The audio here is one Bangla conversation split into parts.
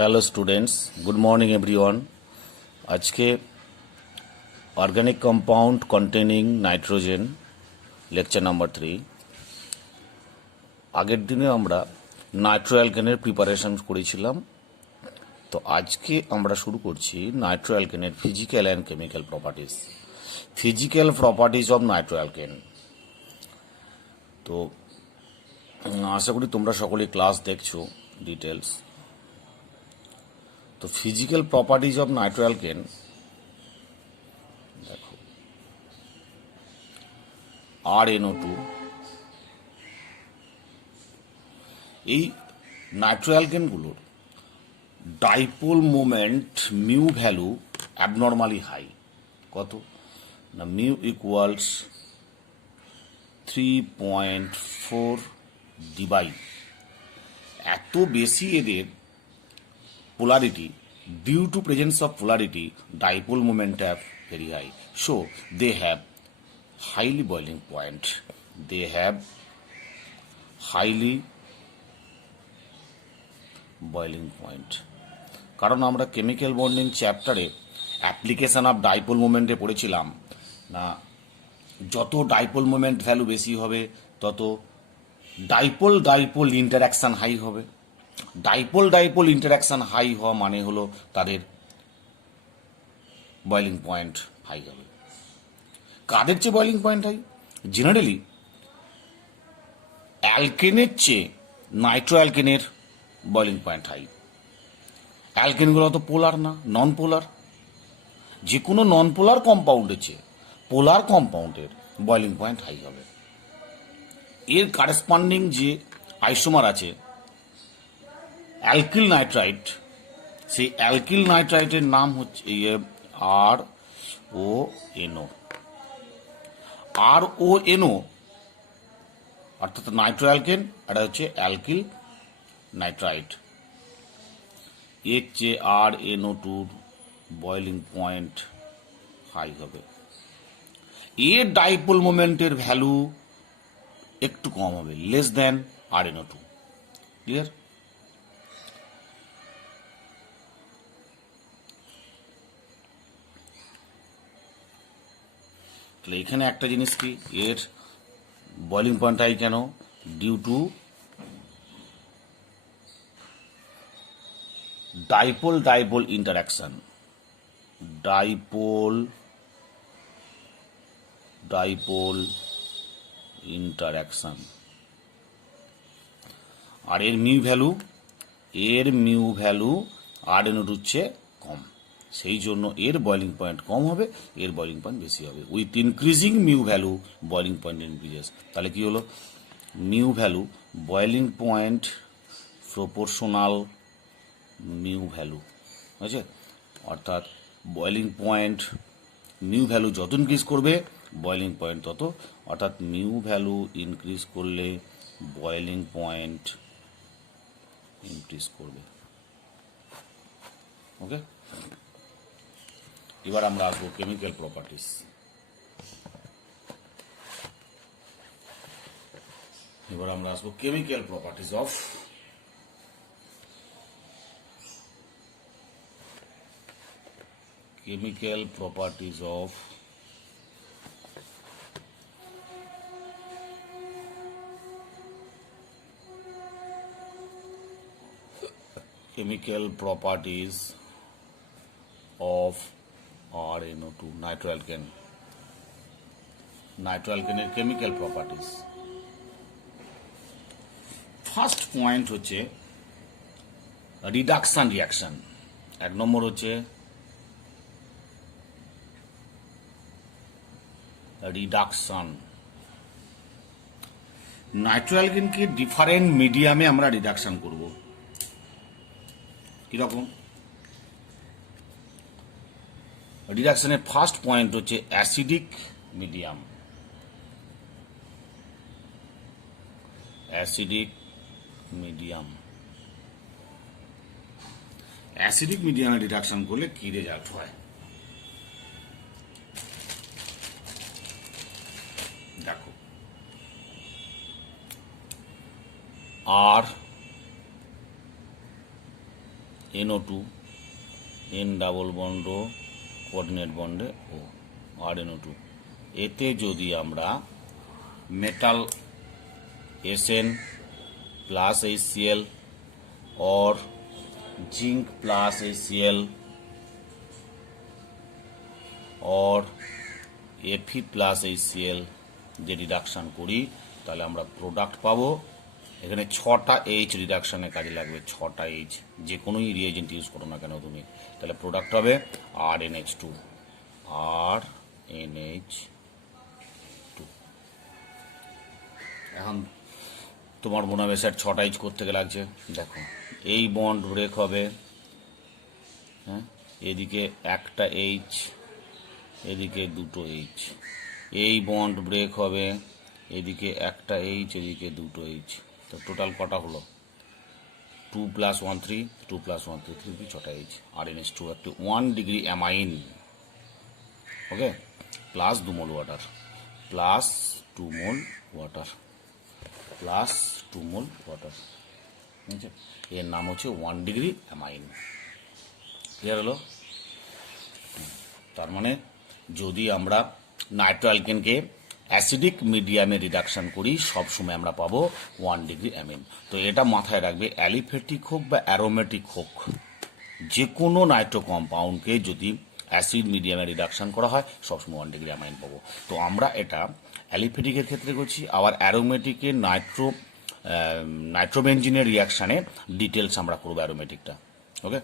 Hello students, good morning everyone. আজকে organic compound containing nitrogen lecture number 3। আগের দিনে আমরা নাইট্রো অ্যালকেনের প্রিপারেশন করেছিলাম, তো আজকে আমরা শুরু করছি নাইট্রো অ্যালকেনের physical and chemical properties. Physical properties of nitro alkane. তো আশা করি তোমরা সকলেই ক্লাস দেখছো ডিটেলস। তো physical properties of nitro alkane, দেখো RnO2, এই নাইট্রো অ্যালকেনগুলোর dipole moment mu value abnormally high. কত না, মিউ ইকুয়ালস 3.4 ডিবাই। এত বেশি এদের polarity, due to presence of polarity dipole moment have very high, so they have highly boiling point. They have highly boiling point. কারণ আমরা কেমিক্যাল বন্ডিং চ্যাপ্টারে অ্যাপ্লিকেশন অফ ডাইপোল মোমেন্টে পড়েছিলাম না, যত ডাইপোল মোমেন্ট ভ্যালু বেশি হবে তত ডাইপোল ডাইপোল ইন্টারাকশান হাই হবে। ডাইপোল ডাইপোল ইন্টারাকশান হাই হওয়া মানে হলো তাদের বয়েলিং পয়েন্ট হাই হবে। কাদের চেয়ে বয়েলিং পয়েন্ট হাই? জেনারেলি অ্যালকেনের চেয়ে নাইট্রো অ্যালকেনের বয়েলিং পয়েন্ট হাই। অ্যালকেনগুলো তো পোলার না, নন পোলার। যে কোনো নন পোলার কম্পাউন্ডের চেয়ে পোলার কম্পাউন্ডের বয়েলিং পয়েন্ট হাই হবে। এর কারেসপন্ডিং যে আইসোমার আছে অ্যালকিল নাইট্রাইট, সেই অ্যালকিল নাইট্রাইটের নাম হচ্ছে RONO। RONO অর্থাৎ নাইট্রো অ্যালকেন, এটা হচ্ছে অ্যালকিল নাইট্রাইট। এর চেয়ে RNO2 বয়েলিং পয়েন্ট হাই হবে। এর ডাইপোল মোমেন্টের ভ্যালু একটু কম হবে, লেস দেন RNO2। ক্লিয়ার? তাহলে এখানে একটা জিনিস কি, এর বয়েলিং পয়েন্ট হাই কেন? Due to dipole dipole interaction. Dipole dipole interaction. আর এর মিউ ভ্যালু RNO2 চেয়ে কম, সেই জন্য এর বয়েলিং পয়েন্ট কম হবে, এর বয়েলিং পয়েন্ট বেশি হবে। With increasing mu value boiling point increases. তাহলে কি হলো? Mu value boiling point proportional mu value, বুঝছে? অর্থাৎ বয়েলিং পয়েন্ট মিউ ভ্যালু যত ইনক্রিজ করবে বয়েলিং পয়েন্ট তত, অর্থাৎ মিউ ভ্যালু ইনক্রিজ করলে বয়েলিং পয়েন্ট ইনক্রিজ করবে। ওকে, এবার আমরা আসবো chemical properties. Chemical properties of chemical properties of RNO2 nitroalkane. নাইট্রোঅ্যালকেনের কেমিক্যাল প্রপার্টিস, ফার্স্ট পয়েন্ট হচ্ছে রিডাকশন রিয়াকশন। 1 নম্বর হচ্ছে রিডাকশন। নাইট্রোঅ্যালকেনকে ডিফারেন্ট মিডিয়ামে আমরা রিডাকশন করব। কিরকম? রিডাকশনের ফার্স্ট পয়েন্ট হচ্ছে অ্যাসিডিক মিডিয়াম। অ্যাসিডিক মিডিয়ামে রিডাকশন করলে কি রেজাল্ট হয়? দেখো, NO2 N ডাবল বন্ড ও কোঅর্ডিনেট বন্ডে ও আর NO2 এতে যদি আমরা মেটাল SN প্লাস HCl और जिंक प्लस HCl और Fe প্লাস HCl যে রিডাকশান করি তাহলে আমরা প্রোডাক্ট পাবো। এখানে 6টা H রিডাকশানে কাজে লাগবে, 6টা H, যে কোনোই রিয়েজেন্ট ইউজ করো না কেন তুমি, তাহলে প্রোডাক্ট হবে RNH2 RNH2। এখন তোমার মনে হবে স্যার 6টা H করতে লাগছে, দেখো এই বন্ড ব্রেক হবে, হ্যাঁ, এদিকে একটা H, এদিকে দুটো H, এই বন্ড ব্রেক হবে, এদিকে একটা H, এদিকে দুটো H, তো টোটাল কটা হলো 2 + 1 3, 2 + 1 3 3, 6টা H। RNH2 একটি 1 ডিগ্রি অ্যামাইন, ওকে, প্লাস 2 মোল ওয়াটার, প্লাস 2 মোল ওয়াটার, প্লাস 2 মোল ওয়াটার, ঠিক আছে, এর নাম হচ্ছে 1 ডিগ্রি অ্যামাইন। ক্লিয়ার হলো? তার মানে যদি আমরা নাইট্রো অ্যালকেনকে অ্যাসিডিক মিডিয়ামে রিডাকশন করি সবসময় আমরা পাবো 1 ডিগ্রি অ্যামিন। তো এটা মাথায় রাখবে, অ্যালিফেটিক হোক বা অ্যারোমেটিক হোক, যে কোনো নাইট্রো কম্পাউন্ডকে যদি অ্যাসিড মিডিয়ামে রিডাকশন করা হয় সবসময় 1 ডিগ্রি অ্যামাইন পাবো। তো আমরা এটা অ্যালিফেটিকের ক্ষেত্রে করছি, আবার অ্যারোমেটিকের নাইট্রোবেনজিনের রিয়াকশানে ডিটেলস আমরা করবো অ্যারোমেটিকটা, okay.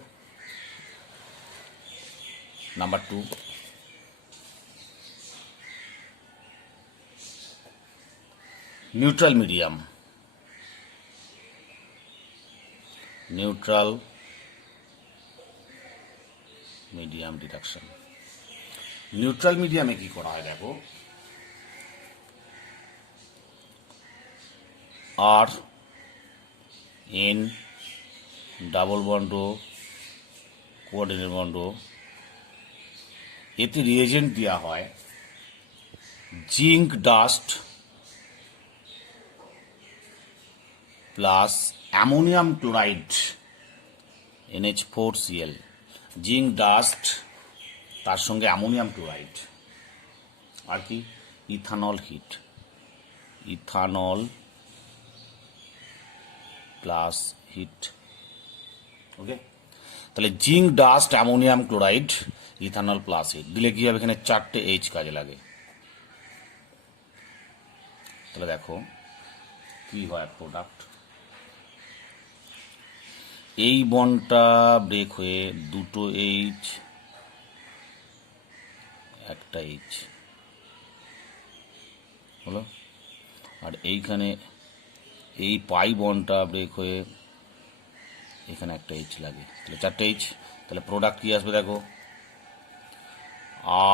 Number 2, neutral medium, neutral medium reduction. Neutral মিডিয়ামে কি করা হয় দেখো, আর N double bond coordinate bond, এতে রিয়েজেন্ট দেওয়া হয় zinc dust plus ammonium chloride NH4Cl, zinc dust তার সঙ্গে অ্যামোনিয়াম ক্লোরাইড, আর কি ethanol heat, ethanol plus heat, okay. তাহলে zinc dust, ammonium chloride, ethanol plus heat দিলে কি হবে, এখানে 4টে H কাজে লাগে। তাহলে দেখো কি হয় প্রোডাক্ট, এই বন্ডটা ব্রেক হয়ে দুটো H, একটা H হলো, আর এইখানে এই পাই বন্ডটা ব্রেক হয়ে এখানে একটা H লাগে, তাহলে 4টে H। তাহলে প্রোডাক্ট কি আসবে দেখো,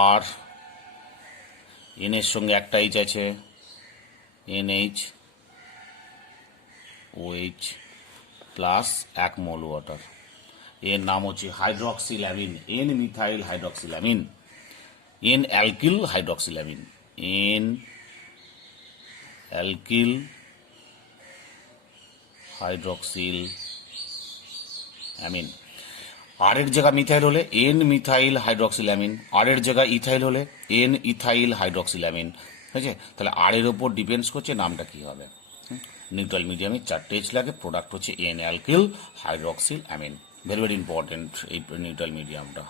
আর এন এর সঙ্গে একটা H আছে, NH OH plus 1 mole water, এর নাম হচ্ছে hydroxylamine, N methyl hydroxylamine, N alkyl hydroxylamine, N alkyl hydroxyl amine. আর এর জায়গা মিথাইল হলে N মিথাইল হাইড্রক্সিল্যামিন, আর এর জায়গা ইথাইল হলে N ইথাইল হাইড্রক্সিল্যামিন, ঠিক আছে। তাহলে আর এর ওপর ডিপেন্ডস করছে নামটা কি হবে। নিউট্রাল মিডিয়ামে 4টে H লাগে, প্রোডাক্ট হচ্ছে N alkyl hydroxyl amine. Very very important এই নিউট্রাল মিডিয়ামটা।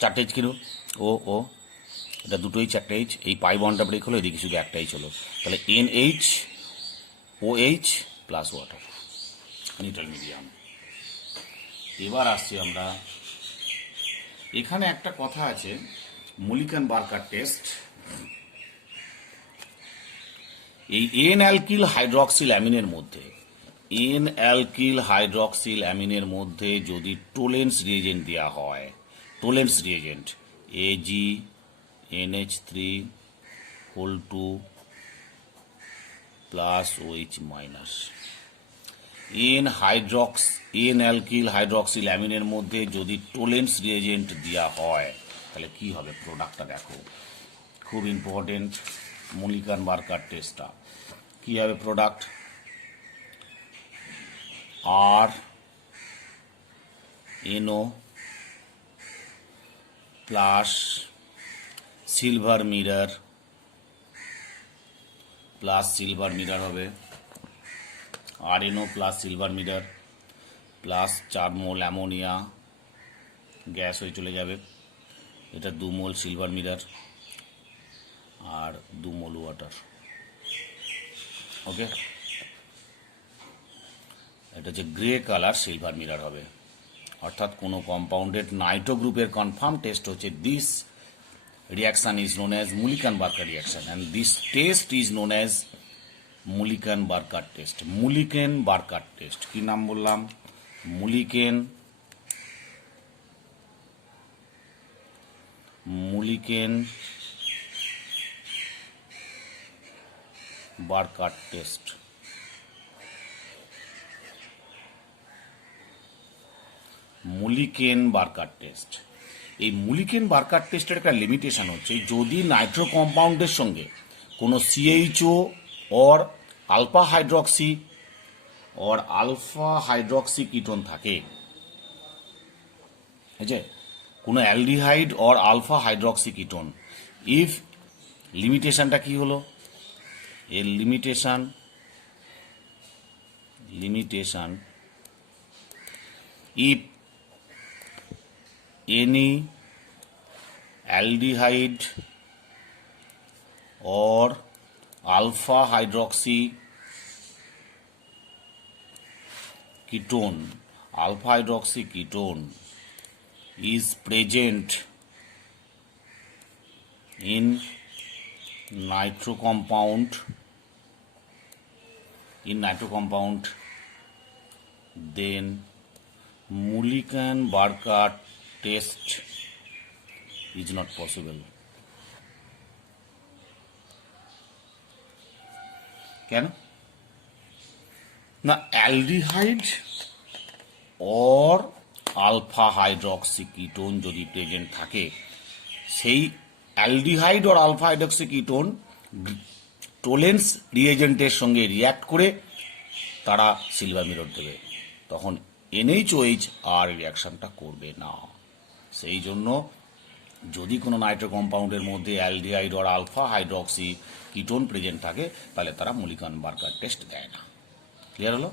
4টে H কিনো ও ও এটা দুটো H, একটা H, এই পাই বন্ডটা ব্রেক হলো, এদিকে শুধু একটা H হলো, তাহলে NH OH plus water, neutral medium. এবার আসছি আমরা, এখানে একটা কথা আছে, মুলিকান বার্কার টেস্ট। এই N অ্যালকিল হাইড্রক্সিল অ্যামিনের মধ্যে, N অ্যালকিল হাইড্রক্সিল অ্যামিনের মধ্যে যদি টোলেন্স রিয়েজেন্ট দেওয়া হয়, Tollens reagent AgNH3(2) plus OH minus, N alkyl hydroxyl অ্যামিনের মধ্যে যদি টোলেন্স রিয়েজেন্ট দেওয়া হয় তাহলে কি হবে প্রোডাক্টটা দেখো, খুব ইম্পর্টেন্ট মুলিকান বার্কার টেস্টটা। কি হবে প্রোডাক্ট, আর NO প্লাস সিলভার মিরর হবে RNO plus silver mirror plus 4 মোল অ্যামোনিয়া গ্যাস হয়ে চলে যাবে, এটা 2 মোল সিলভার মিরর আর 2 মোল ওয়াটার। ওকে, এটা হচ্ছে গ্রে কালার সিলভার মিরর হবে। অর্থাৎ কোনো কম্পাউন্ডেড নাইট্রো গ্রুপের কনফার্ম টেস্ট হচ্ছে this reaction is known as Mulliken-Barker reaction and this test is known as Mulliken-Barker test. Mulliken-Barker test কি নাম বললাম? Mulliken-Barker test। Mulliken-Barker test. এই Mulliken-Barker টেস্টের একটা লিমিটেশন হচ্ছে যদি নাইট্রো কম্পাউন্ডের সঙ্গে কোনো CHO or alpha hydroxy ketone থাকে, বুঝছে, কোনো aldehyde or alpha hydroxy ketone, if লিমিটেশনটা কি হলো, এর limitation if any aldehyde or alpha hydroxy ketone is present in nitro compound then Mulliken-Barker test is not possible। কেন না? Aldehyde or alpha hydroxy ketone যদি প্রেজেন্ট থাকে, সেই aldehyde or alpha hydroxy ketone Tollens রিএজেন্টের সঙ্গে রিয়্যাক্ট করে তারা সিলভার মিরর দেবে, তখন NaOH আর রিয়াকশনটা করবে না। সেই জন্য যদি কোনো নাইট্রো কম্পাউন্ডের মধ্যে aldehyde or alpha hydroxy ketone present থাকে তাহলে তারা Mulliken-Barker টেস্ট দেয় না। ক্লিয়ার হলো?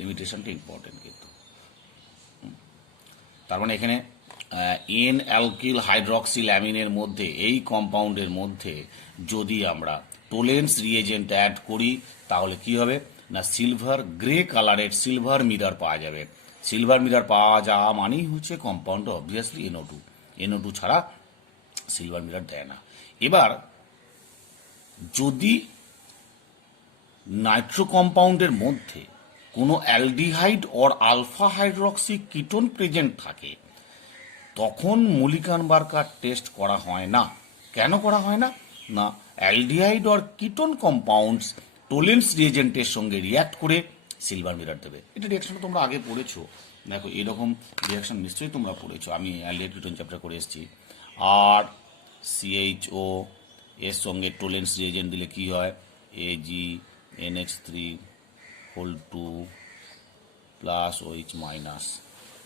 লিমিটেশনটা ইম্পর্টেন্ট কিন্তু। তার মানে এখানে N অ্যালকিল হাইড্রক্সিল অ্যামিনের মধ্যে, এই কম্পাউন্ডের মধ্যে যদি আমরা টোলেন্স রিএজেন্ট অ্যাড করি তাহলে কি হবে না, সিলভার গ্রে কালারের সিলভার মিরর পাওয়া যাবে। সিলভার মিরর পাওয়া যাওয়া মানেই হচ্ছে কম্পাউন্ড অবভিয়াসলি NO2 ছাড়া সিলভার মিরর দেয় না। এবার যদি নাইট্রো কম্পাউন্ডের মধ্যে কোনো aldehyde or alpha hydroxy ketone present থাকে তখন Mulliken-Barker টেস্ট করা হয় না। কেন করা হয় না? না, অ্যালডিহাইড অর কিটোন কম্পাউন্ডস টোলেন্স রিএজেন্টের সঙ্গে রিয়্যাক্ট করে সিলভার মিরর দেবে। এটা রিয়াকশনটা তোমরা আগে পড়েছো, দেখো এরকম রিয়াকশন নিশ্চয়ই তোমরা পড়েছো। আমি অ্যালডিহাইড কিটোন চ্যাপ্টার করে এসেছি। আর CHO এর সঙ্গে টোলেন্স রিএজেন্ট দিলে কি হয়, AgNH3(2) plus OH minus,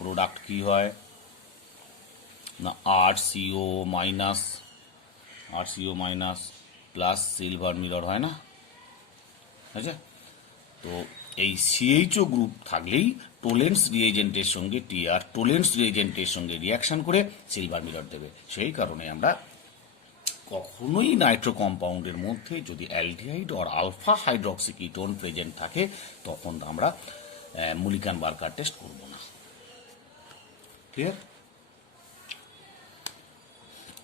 product কি হয় না RCO minus plus silver mirror হয় না, আচ্ছা। তো এই CHO গ্রুপ থাকলেই টোলেন্স রিএজেন্টের সঙ্গে টোলেন্স রিএজেন্টের সঙ্গে রিয়াকশন করে সিলভার মিরর দেবে। সেই কারণে আমরা কখনোই নাইট্রো কম্পাউন্ডের মধ্যে যদি aldehyde or alpha hydroxy ketone present থাকে তখন আমরা Mulliken-Barker টেস্ট করব না। ক্লিয়ার?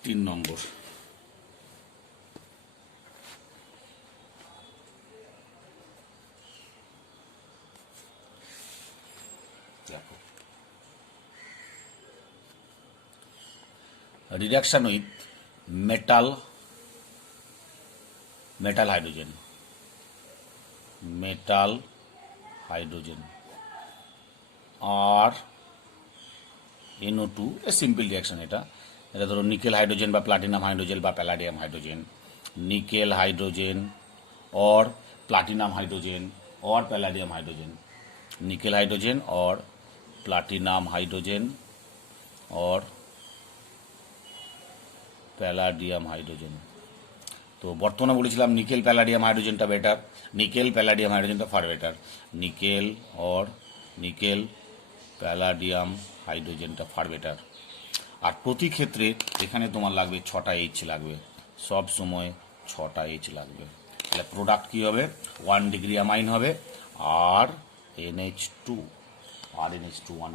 3 নম্বর, দেখো রিডাকশন উইথ মেটাল হাইড্রোজেন আর NO2 এ সিম্পল রিয়াকশন। এটা ধরো নিকেল হাইড্রোজেন বা প্লাটিনাম হাইড্রোজেন বা palladium hydrogen, nickel hydrogen or platinum hydrogen or palladium hydrogen nickel hydrogen और प्लाटिनाम हाइड्रोजेन और প্যালাডিয়াম হাইড্রোজেন। তো বর্তমানে বলেছিলাম নিকেল প্যালাডিয়াম হাইড্রোজেনটা বেটার, নিকেল প্যালাডিয়াম হাইড্রোজেনটা ফার বেটার, নিকেল और নিকেল প্যালাডিয়াম হাইড্রোজেনটা ফার বেটার। আর প্রতি ক্ষেত্রে এখানে তোমার লাগবে 6টা এইচ লাগবে, সব সময় 6টা এইচ লাগবে। তাহলে প্রোডাক্ট কী হবে, 1 ডিগ্রি অ্যামাইন হবে আর NH2 1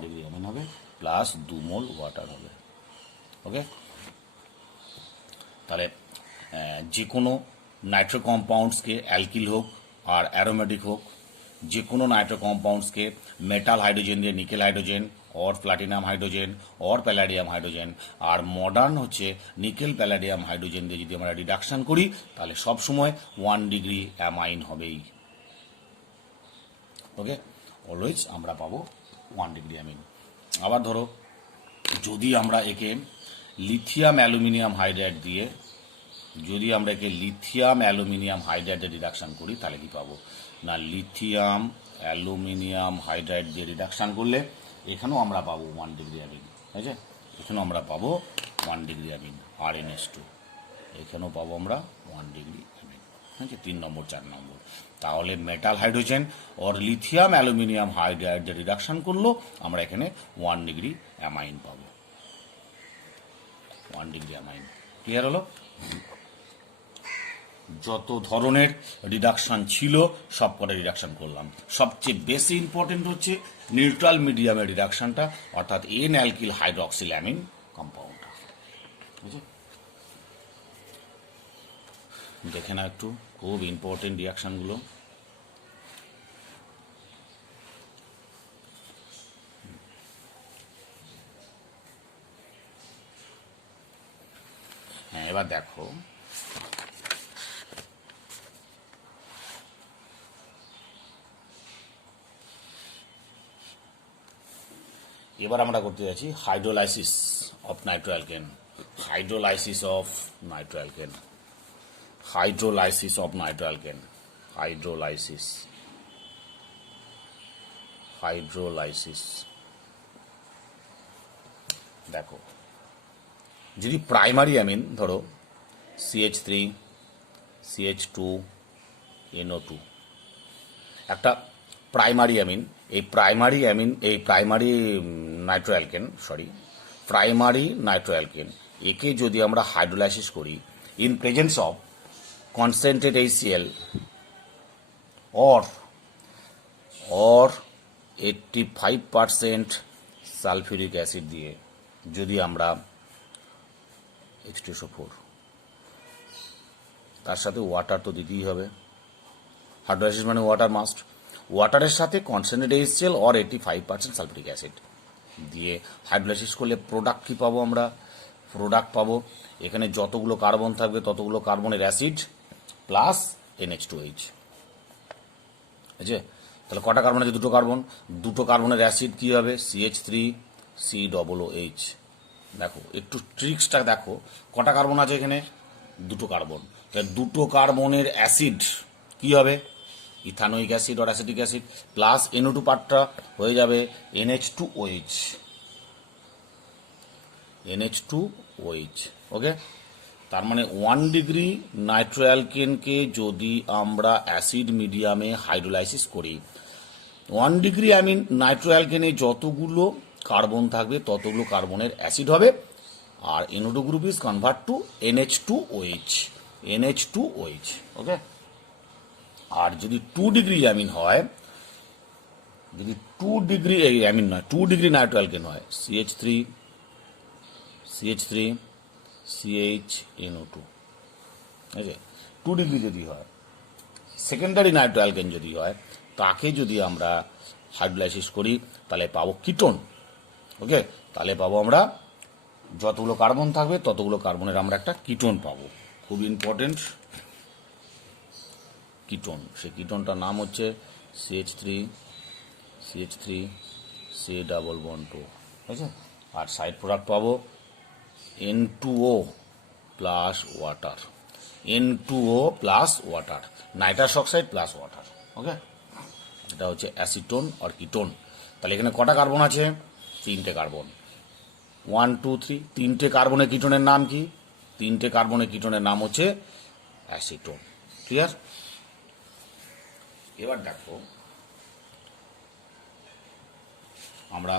ডিগ্রি অ্যামাইন হবে প্লাস 2 মোল ওয়াটার হবে। ওকে, তাহলে যে কোনো নাইট্রো কম্পাউন্ডসকে অ্যালকিল হোক আর অ্যারোমেটিক হোক, যে কোনো নাইট্রো কম্পাউন্ডসকে মেটাল হাইড্রোজেন দিয়ে নিকেল হাইড্রোজেন और প্লাটিনাম হাইড্রোজেন और প্যালাডিয়াম হাইড্রোজেন, আর মডার্ন হচ্ছে নিকেল প্যালাডিয়াম হাইড্রোজেন দিয়ে যদি আমরা রিডাকশন করি তাহলে সবসময় 1 ডিগ্রি অ্যামাইন হবেই। ওকে, অলওয়েজ আমরা পাবো 1 ডিগ্রি অ্যামিন। আবার ধরো যদি আমরা একে লিথিয়াম অ্যালুমিনিয়াম হাইড্রাইড দিয়ে রিডাকশন করি তাহলে কি পাবো না, লিথিয়াম অ্যালুমিনিয়াম হাইড্রাইড দিয়ে রিডাকশন করলে এখানেও আমরা পাবো 1 ডিগ্রি অ্যামিন। ঠিক আছে, এখানেও আমরা পাবো 1 ডিগ্রি অ্যামিন RNH2, এখানেও পাবো আমরা 1 ডিগ্রি অ্যামিন। ঠিক আছে, 3 নম্বর 4 নম্বর। তাহলে মেটাল হাইড্রোজেন और লিথিয়াম অ্যালুমিনিয়াম হাইড্রাইড দিয়ে রিডাকশন করলো আমরা এখানে 1 ডিগ্রি অ্যামাইন পাবো, 1 ডিগ্রি অ্যামাইন। ক্লিয়ার হলো? যত ধরনের রিডাকশন ছিল সব কটা রিডাকশন করলাম। সবচেয়ে বেশি ইম্পর্টেন্ট হচ্ছে নিউট্রাল মিডিয়ামের রিডাকশনটা, অর্থাৎ এন অ্যালকিল হাইড্রক্সিল্যামিন কম্পাউন্ডটা। দেখে না একটু, খুব ইম্পর্টেন্ট রিয়াকশনগুলো। হ্যাঁ, এবার দেখো এবার আমরা করতে যাচ্ছি hydrolysis of nitroalkane. Hydrolysis of nitroalkane, hydrolysis of nitroalkane, hydrolysis, hydrolysis. দেখো যদি প্রাইমারি অ্যামিন ধরো CH3 CH2 NO2 একটা প্রাইমারি অ্যামিন, এই প্রাইমারি নাইট্রোঅ্যালকেন একে যদি আমরা হাইড্রোলাইসিস করি in presence of concentrate HCl or 85% sulphuric acid দিয়ে যদি আমরা H2SO4, তার সাথে ওয়াটার তো দিতেই হবে, হাইড্রোলাইসিস মানে ওয়াটার মাস্ট, ওয়াটারের সাথে concentrate HCl or 85% sulphuric acid দিয়ে হাইড্রোলাইসিস করলে প্রোডাক্ট কী পাবো আমরা, প্রোডাক্ট পাবো এখানে যতগুলো কার্বন থাকবে ততগুলো কার্বনের অ্যাসিড প্লাস NH2H। আছে, তাহলে কটা কার্বন আছে, দুটো কার্বনের অ্যাসিড কী হবে CH3COOH। দেখো একটু ট্রিক্সটা দেখো, কটা কার্বন আছে এখানে, দুটো কার্বন, তাহলে দুটো কার্বনের অ্যাসিড কী হবে ইথানোইক অ্যাসিড আর অ্যাসিটিক অ্যাসিড, প্লাস NO2 পার্টটা হয়ে যাবে NH2OH, NH2OH। ওকে, তার মানে 1 ডিগ্রি নাইট্রোঅ্যালকেনকে যদি আমরা অ্যাসিড মিডিয়ামে হাইড্রোলাইসিস করি, 1 ডিগ্রি নাইট্রোঅ্যালকেনে যতগুলো কার্বন থাকবে ততগুলো কার্বনের অ্যাসিড হবে, আর NO2 group is convert to NH2OH। ওকে, আর যদি 2 ডিগ্রি অ্যামিন হয়, যদি 2 ডিগ্রি অ্যামিন নয় 2 ডিগ্রি নাইট্রোঅ্যালকেন হয় CH3 CHNO2, ঠিক আছে, 2 ডিগ্রি যদি হয়, সেকেন্ডারি নাইট্রোঅ্যালকেন যদি হয়, তাকে যদি আমরা হাইড্রোলাইসিস করি তাহলে পাবো কিটোন। ওকে, তাহলে পাবো আমরা যতগুলো কার্বন থাকবে ততগুলো কার্বনের আমরা একটা কিটোন পাবো, খুব ইম্পর্টেন্ট কিটোন। সেই কিটোনটার নাম হচ্ছে CH3 C2 ঠিক আছে, আর সাইড প্রোডাক্ট পাবো N2O plus water, N2O plus water, nitrous oxide plus water. Okay, এটা হচ্ছে অ্যাসিটোন আর কিটোন। তাহলে এখানে কটা কার্বন আছে? 3টে কার্বন। 1 2 3, 3টে কার্বনের কিটোনের নাম কি? 3টে কার্বনের কিটোনের নাম হচ্ছে অ্যাসিটোন। ক্লিয়ার? এবার দেখো আমরা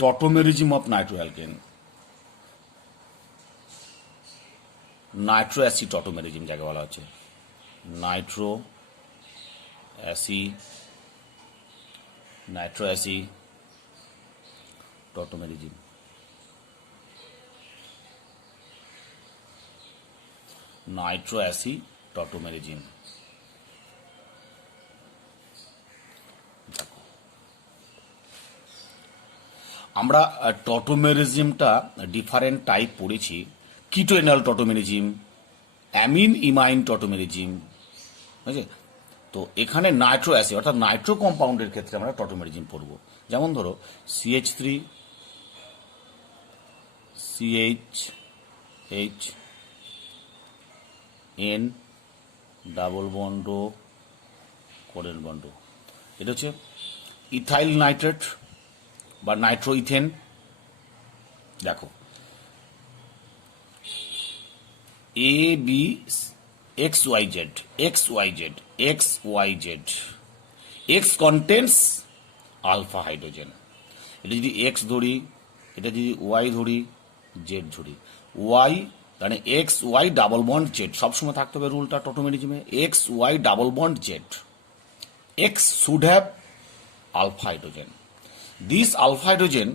tautomerism of nitro alkane, nitro aci tautomerism যাকে বলা হচ্ছে, নাইট্রো অ্যাসি টটোমেরিজম। Nitro aci টটোমেরিজম। আমরা টটোমেরিজমটা ডিফারেন্ট টাইপ পড়েছি। কিটোএনাল টটোমেরিজম, অ্যামিন ইমাইন টটোমেরিজম, বুঝলে? তো এখানে নাইট্রো অ্যাসিড অর্থাৎ নাইট্রো কম্পাউন্ডের ক্ষেত্রে আমরা টটোমেরিজম পড়ব। যেমন ধরো CH3 CH N double bond O coordinate bond, এটা হচ্ছে ইথাইল নাইট্রেট বা নাইট্রো ইথেন। দেখো AB XYZ X contents alpha hydrogen. এটা যদি X ধরি, এটা যদি Y ধরি, Z ধরি, Y মানে XY ডাবল বন্ড Z সবসময় থাকতে হবে রুলটা টটোমেরিজমে। XY double bond Z, X should have alpha hydrogen. This alpha hydrogen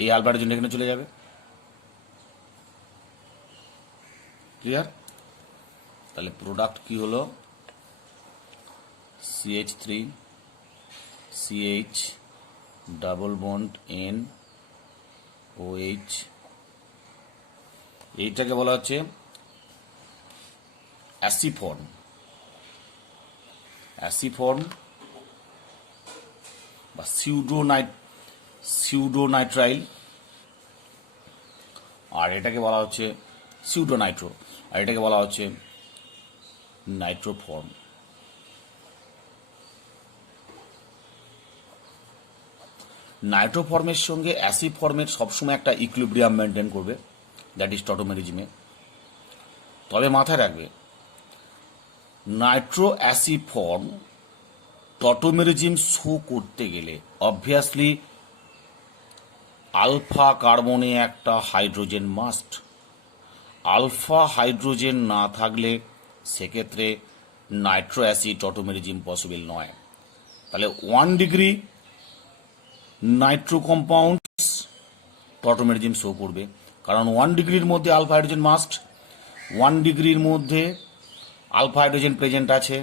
এই আলফা হাইড্রোজেন এখানে চলে যাবে। ক্লিয়ার? তাহলে প্রোডাক্ট কি হলো? CH3 CH double bond N OH, এইটাকে বলা হচ্ছে অ্যাসিফর্ম বা সিউডোনাইট্রাইল, আর এটাকে বলা হচ্ছে সিউডোনাইট্রো, আর এটাকে বলা হচ্ছে নাইট্রোফর্ম। নাইট্রোফর্মের সঙ্গে অ্যাসিড ফর্মের সবসময় একটা ইকুইলিব্রিয়াম মেনটেন করবে, দ্যাট ইজ টটোমেরিজমে। তবে মাথায় রাখবে নাইট্রো অ্যাসিড ফর্ম টটোমেরিজম শো করতে গেলে অবভিয়াসলি আলফা কার্বনে একটা হাইড্রোজেন মাস্ট। আলফা হাইড্রোজেন না থাকলে সেক্ষেত্রে নাইট্রো অ্যাসিড টটোমেরিজম পসিবল নয়। তাহলে 1 ডিগ্রি নাইট্রো কম্পাউন্ডস টটোমেরিজম শো করবে, কারণ 1 ডিগ্রির মধ্যে আলফা হাইড্রোজেন মাস্ট, 1 ডিগ্রির মধ্যে আলফা হাইড্রোজেন প্রেজেন্ট আছে,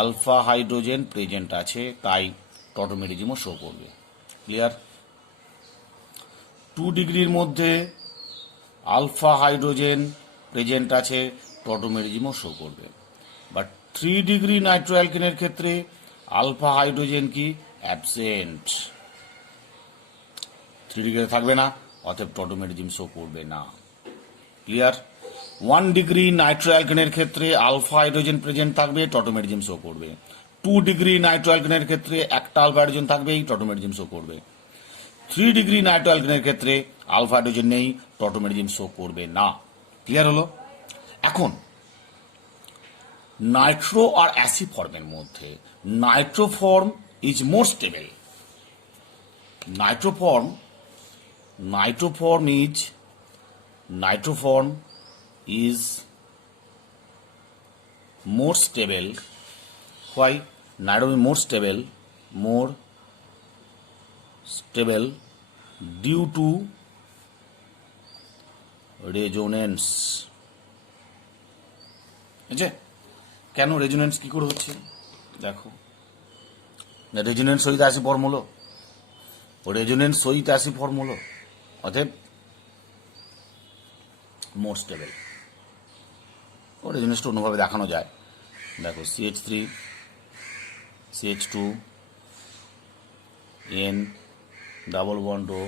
আলফা হাইড্রোজেন প্রেজেন্ট আছে, তাই টটোমেরিজমও শো করবে। ক্লিয়ার? 2 ডিগ্রির মধ্যে আলফা হাইড্রোজেন প্রেজেন্ট আছে, টটোমেরিজমও শো করবে। বাট 3 ডিগ্রি নাইট্রো অ্যালকেনের ক্ষেত্রে আলফা হাইড্রোজেন কি অ্যাবসেন্ট, 3 ডিগ্রিতে থাকবে না, অতএব টটোমেরিজম শো করবে না। ক্লিয়ার? 1 ডিগ্রি নাইট্রো অ্যালকেনের ক্ষেত্রে আলফা হাইড্রোজেন প্রেজেন্ট থাকবে, টটোমেরিজম শো করবে। 2 ডিগ্রি নাইট্রো অ্যালকেনের ক্ষেত্রে একটা আলফা হাইড্রোজেন থাকবেই, টটোমেরিজম শো করবে। 3 ডিগ্রি নাইট্রো অ্যালকেনের ক্ষেত্রে আলফা হাইড্রোজেন নেই, টটোমেরিজম শো করবে না। ক্লিয়ার হলো? এখন নাইট্রো আর অ্যাসিড ফর্মের মধ্যে nitro form is more stable. Nitro form is more stable. Why? Nitrogen more stable due to resonance. বুঝছে? কেন রেজোনেন্স কি করে হচ্ছে দেখো, রেজোনেন্স সহিত অ্যাসিড ফর্ম হলো, রেজোনেন্স সহিত অ্যাসিড ফর্ম হলো, অতএব মোর স্টেবল। ও রেজোনেন্সটা অন্যভাবে দেখানো যায়। দেখো CH3 CH2 N double bond ও,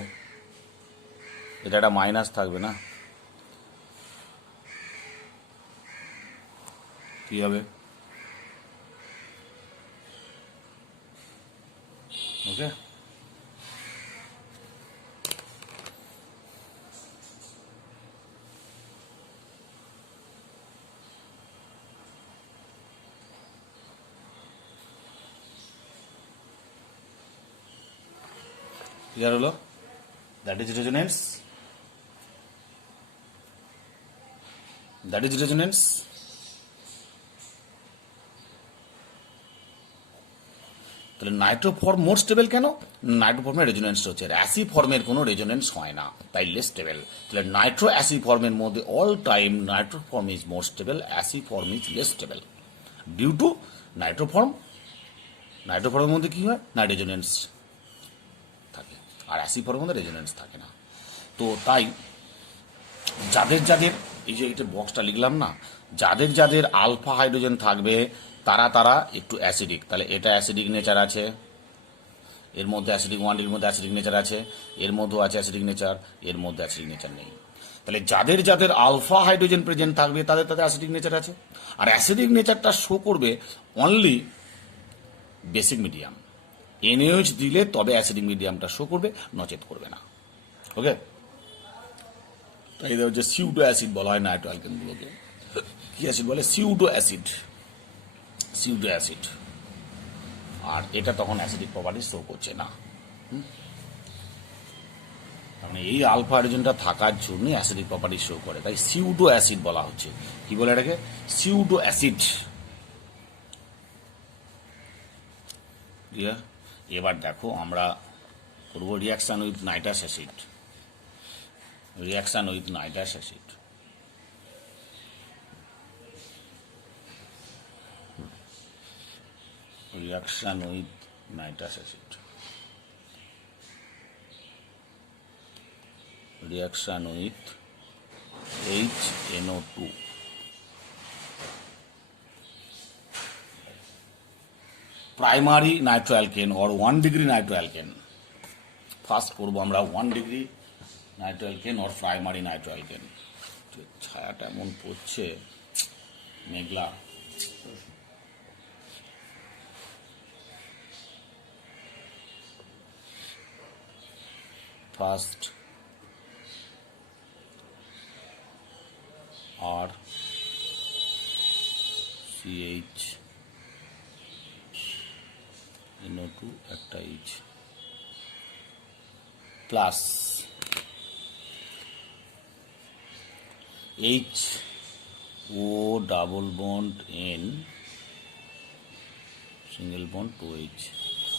এটা একটা মাইনাস থাকবে না, কি হবে? ওকে, ক্লিয়ার হলো? That is resonance, that is resonance. তাহলে নাইট্রোফর্ম মোর স্টেবল কেন? নাইট্রোফর্মের রেজোনেন্স হচ্ছে, অ্যাসি ফর্মের কোনো রেজোনেন্স হয় না, তাই লেস স্টেবল। তাহলে নাইট্রো অ্যাসি ফর্মের মধ্যে all time nitro form is more stable, aci form is less stable due to nitro form. নাইট্রোফর্মের মধ্যে কি হয় না, রেজোনেন্স থাকে, আর অ্যাসি ফর্মের মধ্যে রেজোনেন্স থাকে না। তো তাই যাদের যাদের এই যে এটা বক্সটা লিখলাম না, যাদের যাদের আলফা হাইড্রোজেন থাকবে তারা তারা একটু অ্যাসিডিক। তাহলে এটা অ্যাসিডিক নেচার আছে, এর মধ্যে অ্যাসিডিক 1 ডিগ্রির মধ্যে অ্যাসিডিক নেচার আছে, এর মধ্যেও আছে অ্যাসিডিক নেচার, এর মধ্যে অ্যাসিডিক নেচার নেই। তাহলে যাদের যাদের আলফা হাইড্রোজেন প্রেজেন্ট থাকবে তাদের তাদের অ্যাসিডিক নেচার আছে, আর অ্যাসিডিক নেচারটা শো করবে অনলি বেসিক মিডিয়াম। NaOH দিলে তবে অ্যাসিডিক মিডিয়ামটা শো করবে, নচেত করবে না। ওকে, তাই যে সিউডো অ্যাসিড বলা হয় নাইট্রো অ্যালকেনগুলোকে। কি অ্যাসিড বলে? Pseudo acid, pseudo acid. আর এটা তখন অ্যাসিডিক প্রপার্টি শো করছে না। মানে এই আলফা হাইড্রোজেনটা থাকার জন্য অ্যাসিডিক প্রপার্টি শো করে, তাই সিউডো অ্যাসিড বলা হচ্ছে। কি বলে এটাকে? Pseudo acid. এবার দেখো আমরা করবো reaction with nitrous acid. Reaction with nitrous acid. Reaction with nitrous acid. Reaction with HNO2। Primary nitroalkane or 1 degree nitroalkane. First করবো আমরা 1 degree nitroalkane or primary nitroalkane. ছায়াটা এমন পড়ছে মেঘলা। ফার্স্ট আর CH NO2 একটা H plus HO double bond N single bond 2H।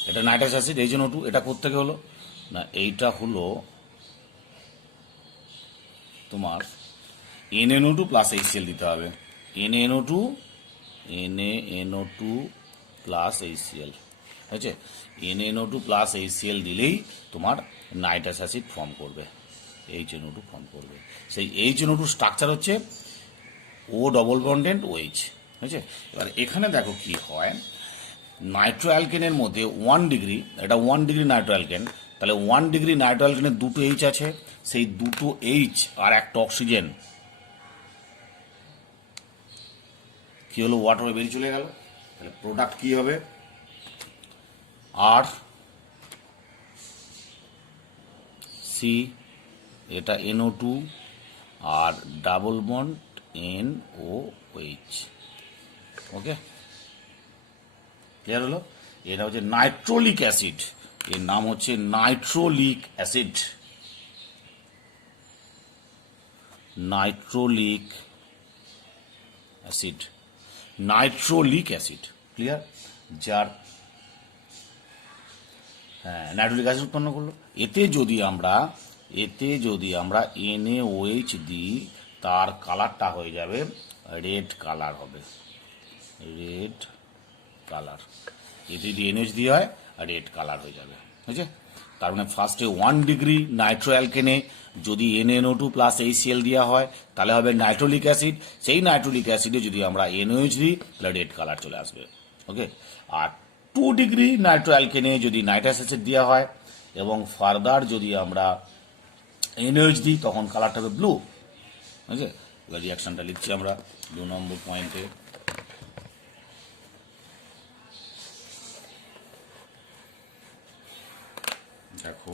এটা নাইট্রাস অ্যাসিড HNO2। এটা কোত্থেকে হলো না, এইটা হলো তোমার NaNO2 প্লাস HCl দিতে হবে। NaNO2 প্লাস HCl হয়েছে। NaNO2 প্লাস HCl দিলেই তোমার নাইট্রাস অ্যাসিড ফর্ম করবে, HNO2 ফর্ম করবে। সেই HNO2 স্ট্রাকচার হচ্ছে O ডবল বন্ডেড OH হয়েছে। এবার এখানে দেখো কি হয়, নাইট্রো অ্যালকেনের মধ্যে 1 ডিগ্রি, এটা 1 ডিগ্রি নাইট্রো অ্যালকেন, তাহলে 1 ডিগ্রি নাইট্রো অ্যালকেনের দুটো H আছে, সেই দুটো H আর একটা অক্সিজেন কি হলো, ওয়াটার বেরিয়ে চলে গেল। তাহলে প্রোডাক্ট কি হবে, আর সি, এটা NO2 R double bond NOH। Okay, clear হলো? এটা হচ্ছে নাইট্রোলিক অ্যাসিড, এর নাম হচ্ছে nitrolic acid. Nitrolic acid, nitrolic acid, clear? যার নাইট্রোলিক অ্যাসিড উৎপন্ন করলো। এতে যদি আমরা NaOH দিই, তার কালারটা হয়ে যাবে রেড কালার হবে, রেড কালার। এতে যদি NaOH দিয়ে হয় রেড কালার হয়ে যাবে, বুঝছে? তার মানে ফার্স্টে 1 ডিগ্রি নাইট্রো অ্যালকেনে যদি NaNO2 প্লাস HCl দেওয়া হয় তাহলে হবে নাইট্রোলিক অ্যাসিড। সেই নাইট্রোলিক অ্যাসিডে যদি আমরা NaOH দিই তাহলে রেড কালার চলে আসবে। ওকে, আর 2 ডিগ্রি নাইট্রো অ্যালকেনে যদি নাইট্রাস অ্যাসিড দেওয়া হয় এবং ফার্দার যদি আমরা NaOH দিই তখন কালারটা হবে ব্লু। বুঝছে? রিয়াকশনটা লিখছি আমরা 2 নম্বর পয়েন্টে। দেখো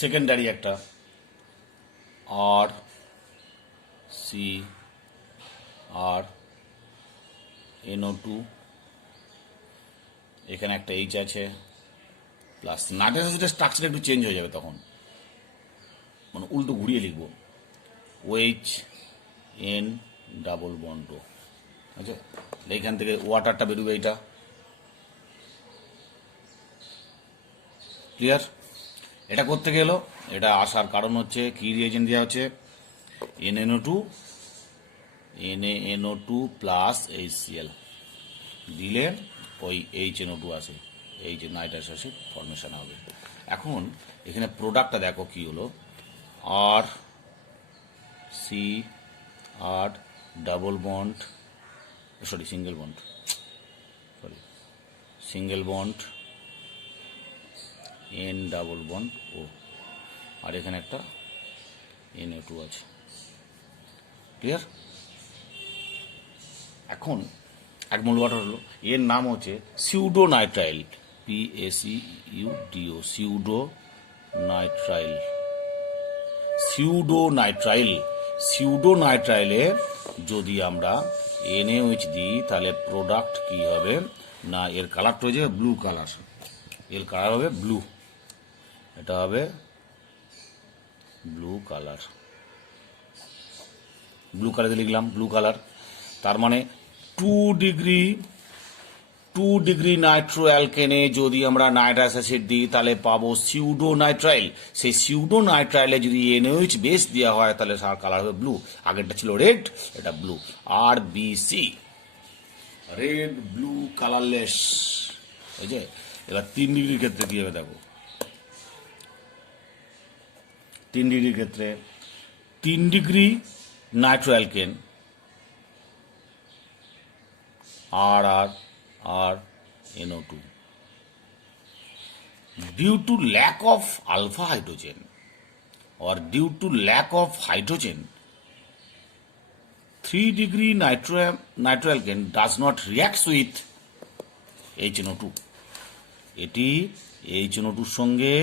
সেকেন্ডারি একটা আর সি আর NO2, এখানে একটা এইচ আছে প্লাস নাইট্রাস অ্যাসিডের স্ট্রাকচার একটু চেঞ্জ হয়ে যাবে তখন, মানে উল্টো ঘুরিয়ে লিখব OH N ডাবল বন্ড ও। আচ্ছা, এইখান থেকে ওয়াটারটা বেরোবে, এইটা ক্লিয়ার। এটা করতে গেল, এটা আসার কারণ হচ্ছে কি রিয়েজেন্ট দেওয়া হচ্ছে NaNO2 প্লাস HCl দিলে ওই HNO2 আসে, এই যে নাইট্রাস অ্যাসিড ফর্মেশন হবে। এখন এখানে প্রোডাক্টটা দেখো কি হলো, R C R double bond, single bond N double bond O, আর এখানে একটা NO2 আছে, ক্লিয়ার। এখন এক মোল ওয়াটার হলো, এর নাম হচ্ছে সিউডোনাইট্রাইল, PACUDO, সিউডোনাইট্রাইলে যদি আমরা NaOH দিই তাহলে প্রোডাক্ট কি হবে না, এর কালারটা হয়ে যাবে ব্লু কালার, এর কালার হবে ব্লু, এটা হবে ব্লু কালার লিখলাম ব্লু কালার। তার মানে 2 ডিগ্রি নাইট্রো অ্যালকেনে যদি আমরা নাইট্রাস অ্যাসিড দিই তাহলে পাবো সিউডোনাইট্রাইল। সেই সিউডোনাইট্রাইলে যদি NaOH বেস দেওয়া হয় তাহলে তার কালার হবে ব্লু, আগেরটা ছিল রেড, এটা blue, RBC, red blue colourless. এই যে এবার 3 ডিগ্রির ক্ষেত্রে কি হবে দেখো, 3 ডিগ্রির ক্ষেত্রে 3 ডিগ্রি নাইট্রো অ্যালকেন আর NO2 due to lack of alpha hydrogen or due to lack of hydrogen, 3 degree nitroalkane does not react with HNO2, এটি HNO2 এর সঙ্গে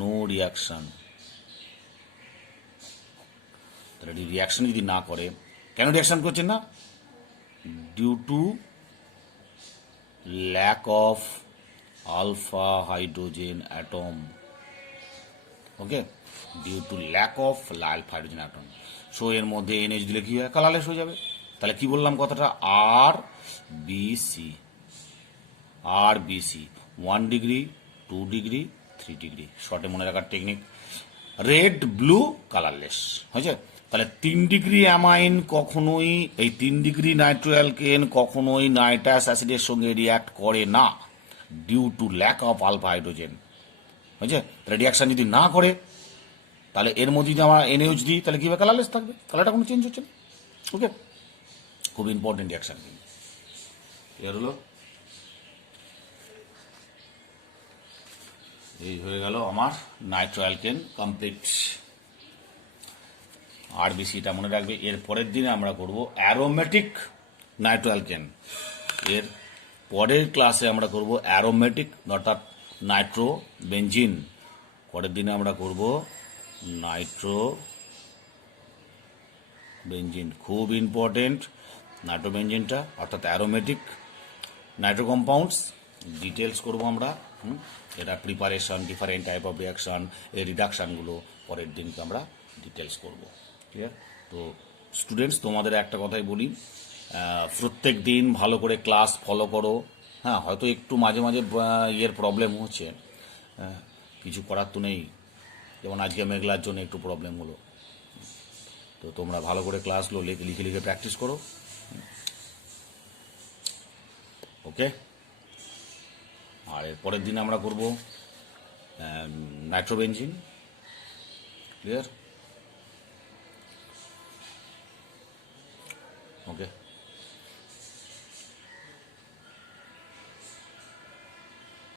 নো রিয়াকশন। তাহলে রিয়াকশন যদি না করে, কেন রিয়াকশন করছে না, due to lack of alpha hydrogen atom, okay, due to lack of alpha hydrogen atom. So এর মধ্যে NH দিলে কি হয়, কালারলেস হয়ে যাবে। তাহলে কি বললাম কথাটা, RBC 1 ডিগ্রি 2 ডিগ্রি 3 ডিগ্রি, শর্টে মনে রাখার টেকনিক, রেড ব্লু কালারলেস হয়েছে। তাহলে 3 ডিগ্রি অ্যামাইন কখনোই, এই 3 ডিগ্রি নাইট্রোঅ্যালকেন কখনোই নাইট্রাস অ্যাসিডের সঙ্গে রিয়াক্ট করে না, due to lack of alpha hydrogen, বুঝছে। তাহলে রিয়াকশন যদি না করে তাহলে এর মধ্যে যদি আমরা NaOH দিই তাহলে কি হবে, কালারলেস থাকবে, কালারটা কোনো চেঞ্জ হচ্ছে না, ওকে। খুব ইম্পর্টেন্ট রিয়াকশন কিন্তু এর হলো। এই হয়ে গেল আমার নাইট্রোঅ্যালকেন কমপ্লিট। RBCটা মনে রাখবে। এর পরের দিনে আমরা করব অ্যারোমেটিক নাইট্রোঅ্যালকেন, এর পরের ক্লাসে আমরা করব অ্যারোমেটিক অর্থাৎ নাইট্রো বেঞ্জিন, পরের দিনে আমরা করব নাইট্রো বেঞ্জিন, খুব ইম্পর্টেন্ট নাইট্রো বেঞ্জিনটা, অর্থাৎ অ্যারোমেটিক নাইট্রো কম্পাউন্ডস ডিটেলস করবো আমরা। এটা preparation, different type of reaction, এই রিডাকশানগুলো পরের দিনকে আমরা ডিটেলস করব, ক্লিয়ার। তো স্টুডেন্টস, তোমাদের একটা কথাই বলি, প্রত্যেক দিন ভালো করে ক্লাস ফলো করো। হ্যাঁ, হয়তো একটু মাঝে মাঝে ইয়ের প্রবলেম হচ্ছে, কিছু করার তো নেই, যেমন আজকে মেঘলার জন্য একটু প্রবলেম হলো। তো তোমরা ভালো করে ক্লাসগুলো লিখে লিখে প্র্যাকটিস করো, ওকে। আর এর পরের দিন আমরা করব নাইট্রোবেঞ্জিন, ক্লিয়ার।